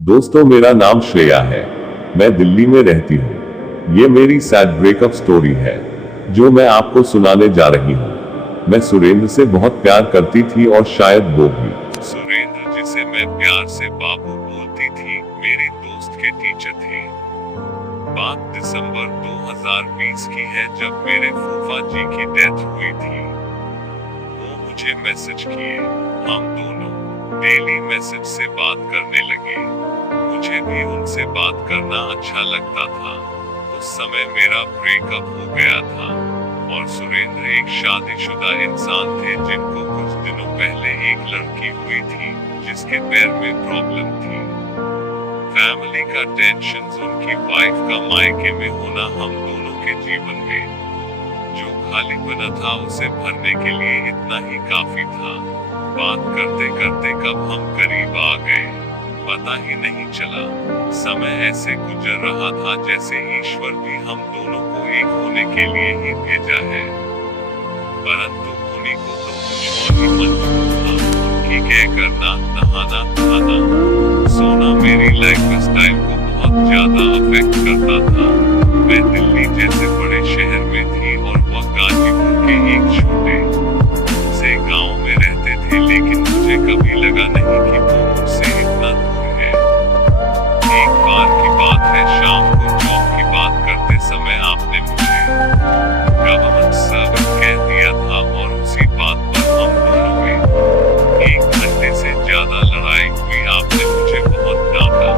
दोस्तों, मेरा नाम श्रेया है। मैं दिल्ली में रहती हूँ। ये मेरी सैड ब्रेकअप स्टोरी है जो मैं आपको सुनाने जा रही हूँ। मैं सुरेंद्र से बहुत प्यार करती थी और शायद वो भी। सुरेंद्र, जिसे मैं प्यार से बाबू बोलती थी, मेरी दोस्त के टीचर थे। बात दिसंबर 2020 की है जब मेरे फूफा जी की डेथ हुई थी। वो मुझे मैसेज किए। हम दोनों डेली मैसेज से बात करने लगे। मुझे भी उनसे बात करना अच्छा लगता था। उस समय मेरा ब्रेकअप हो गया था और सुरेंद्र एक शादीशुदा इंसान थे जिनको कुछ दिनों पहले एक लड़की हुई थी जिसके पैर में प्रॉब्लम थी। फैमिली का टेंशन, उनकी वाइफ का मायके में होना हम दोनों के जीवन में जो खाली बना था उसे भरने के लिए इतना ही काफी था। बात करते करते कब हम करीब आ गए पता ही नहीं चला। समय ऐसे गुजर रहा था जैसे ईश्वर भी हम दोनों को एक होने के लिए ही भेजा है। परंतु होने को तो कुछ और ही मंजूर था। उनकी कह करना, नहाना, खाना, सोना मेरी लाइफस्टाइल को बहुत ज्यादा अफेक्ट करता था। मैं दिल्ली जैसे बड़े शहर में थी और वह गाजीपुर के एक छोटे से गांव में रहते थे, लेकिन मुझे कभी लगा नहीं कि वो मुझसे इतना दूर है। एक बार की बात है, शाम को जॉब की बात करते समय आपने मुझे गवर्नमेंट सर्वेंट कह दिया था और उसी बात पर हम दोनों में 1 घंटे से ज्यादा लड़ाई हुई। आपने मुझे बहुत डांटा।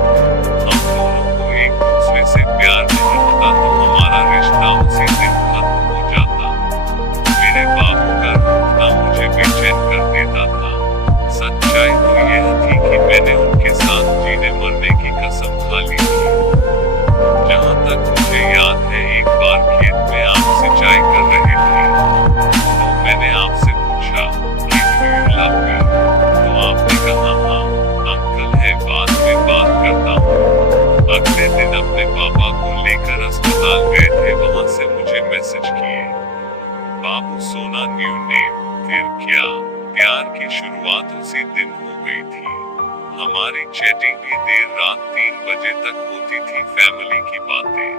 हम दोनों को एक दूसरे से प्यार नहीं होता तो हमारा रिश्ता उसी दिन खत्म हो जाता। मेरे बाबू का रूठना मुझे बेचैन कर देता था। सच्चाई तो यह थी कि मैंने उनके साथ जीने मरने की कसम खा ली थी। जहाँ तक मुझे याद है, एक बार खेत में आप सिंचाई कर रहे थे तो मैंने आपसे पूछा कि डू यू लव मी, तो आपने कहा हाँ अंकल है, बाद में बात करता हूँ। अगले दिन अपने पापा को लेकर अस्पताल गए थे। वहां से मुझे मैसेज किए, बाबू सोना न्यू नेम। फिर क्या, प्यार की शुरुआत उसी दिन हो गई थी। हमारी चैटिंग भी देर रात 3 बजे तक होती थी। फैमिली की बातें।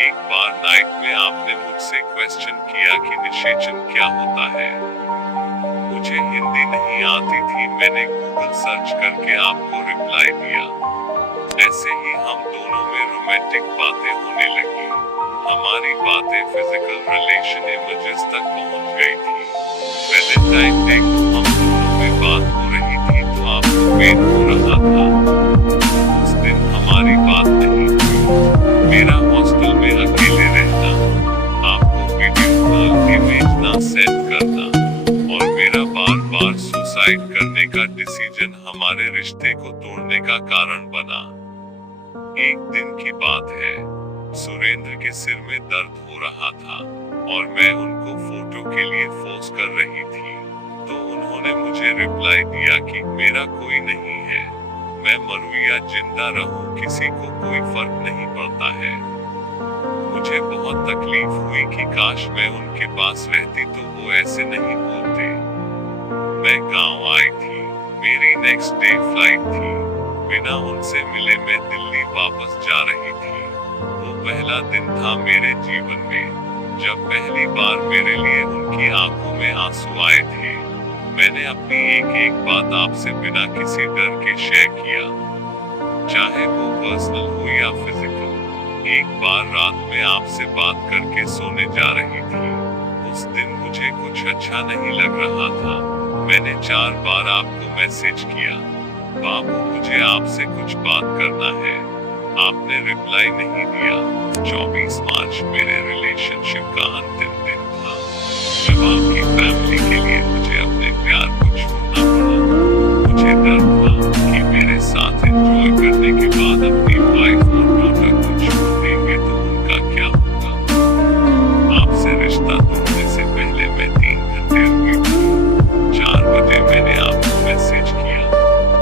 एक बार नाइट में आपने मुझसे क्वेश्चन किया कि निषेचन क्या होता है। मुझे हिंदी नहीं आती थी। मैंने गूगल सर्च करके आपको रिप्लाई दिया। ऐसे ही हम दोनों में रोमांटिक बातें होने लगी। हमारी बातें फिजिकल रिलेशन इमेजेस तक पहुंच गई थी। वैलेंटाइन डे को हम दोनों में बात हो रही थी तो आपको पेन हो रहा था। उस दिन हमारी बात नहीं हुई। मेरा हॉस्टल में अकेले रहना, आपको वीडियो कॉल इमेज ना सेंड करना और मेरा बार बार सुसाइड करने का डिसीजन हमारे रिश्ते को तोड़ने का कारण बना। एक दिन की बात है, सुरेंद्र के सिर में दर्द हो रहा था और मैं उनको फोटो के लिए फोर्स कर रही थी तो उन्होंने मुझे रिप्लाई दिया कि मेरा कोई नहीं है, मैं मरूं या जिंदा रहूं किसी को कोई फर्क नहीं पड़ता है। मुझे बहुत तकलीफ हुई कि काश मैं उनके पास रहती तो वो ऐसे नहीं बोलते। मैं गांव आई थी। मेरी नेक्स्ट डे फ्लाइट थी। बिना उनसे मिले मैं दिल्ली वापस जा रही थी। वो पहला दिन था मेरे जीवन में जब पहली बार मेरे लिए उनकी आंखों में आंसू आए थे। मैंने अपनी एक एक बात आपसे बिना किसी डर के शेयर किया, चाहे वो पर्सनल हो या फिजिकल। एक बार रात में आपसे बात करके सोने जा रही थी। उस दिन मुझे कुछ अच्छा नहीं लग रहा था। मैंने 4 बार आपको मैसेज किया, बाबू मुझे आपसे कुछ बात करना है। आपने रिप्लाई नहीं दिया। 24 मार्च मेरे रिलेशनशिप का अंतिम दिन था जब आपकी फैमिली के लिए मुझे अपने प्यार को छोड़ना पड़ा। मुझे डर था कि मेरे साथ एंजॉय करने के बाद अपनी वाइफ और डॉटर को छोड़ देंगे तो उनका क्या होगा। आपसे रिश्ता तोड़ने से पहले मैं 3 घंटे रुकी थी। 4 बजे मैंने आपको मैसेज किया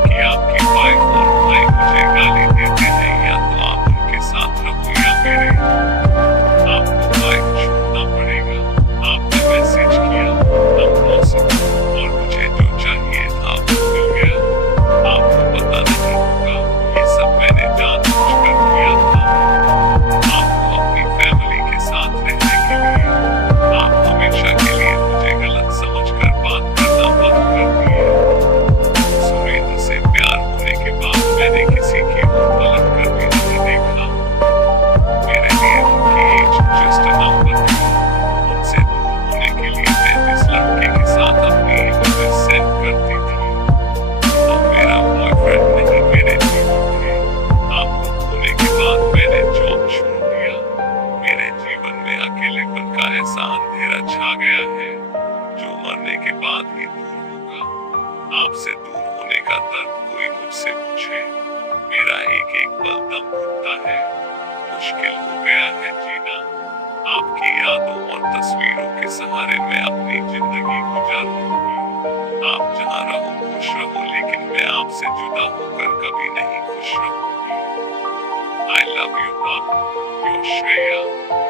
कि आपकी वाइफ और भाई मुझे गाली देते हैं या तो आप उनके साथ रहो या मेरे आपको वाइफ छोड़ना पड़ेगा। आपने मैसेज किया, I'm possible, और मुझे जो चाहिए था वो मिल गया। आपको पता नहीं होगा पल दम घुटता है। मुश्किल हो गया है जीना। आपकी यादों और तस्वीरों के सहारे मैं अपनी जिंदगी गुजारूंगी। आप जहाँ रहो खुश रहो, लेकिन मैं आपसे जुदा होकर कभी नहीं खुश रहूंगी। I love you, Bob. Your Shreya.